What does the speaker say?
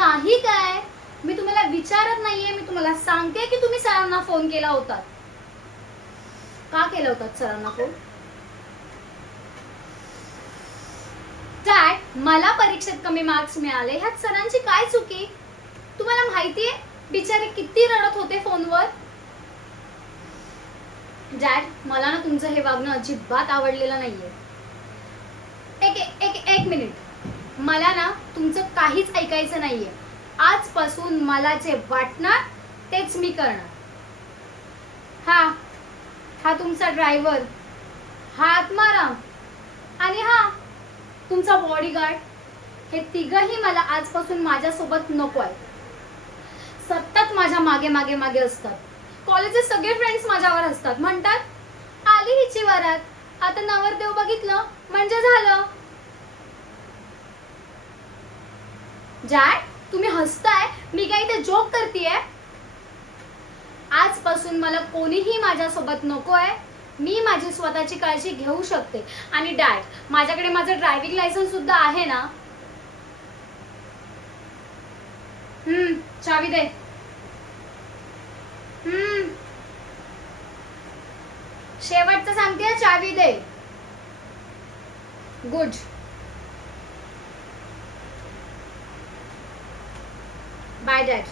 नाही काय, मी तुम्हाला विचारत नाहीये, मी तुम्हाला सांगते की तुम्ही सरांना फोन केला होता. का केला होता सरांना फोन? डॅड, मला परीक्षेत कमी मार्क्स मिळाले, ह्यात सरांची काय चुकी? तुम्हाला माहितीये बिचारे किती रडत होते फोनवर. डॅड, मला ना तुमचं हे वागणं अजिबात आवडलेलं नाहीये. एक मिनिट, मला ना तुमचं काहीच ऐकायचं नाहीये. आजपासून मला जे वाटणार तेच मी करणार. हा तुमचा ड्रायव्हर, हा आत्माराम आणि हा तुमचा बॉडीगार्ड, हे तिघही मला आजपासून माझ्यासोबत नको आहे. सतत माझ्या मागे मागे मागे असतात. कॉलेजचे सगळे फ्रेंड्स माझ्यावर असतात, म्हणतात आली हिची वरात, आता नवरदेव बघितलं म्हणजे झालं. डॅड, तुम्ही हसताय, मी काय इथे जोक करतेय? आजपासून मला कोणीही माझ्यासोबत नको आहे. मी माझी स्वतःची काळजी घेऊ शकते. आणि डॅड, माझ्याकडे माझं ड्रायव्हिंग लायसन्स सुद्धा आहे ना. चावी दे. शेवटचं सांगते, चावी दे. गुड. Bye dad.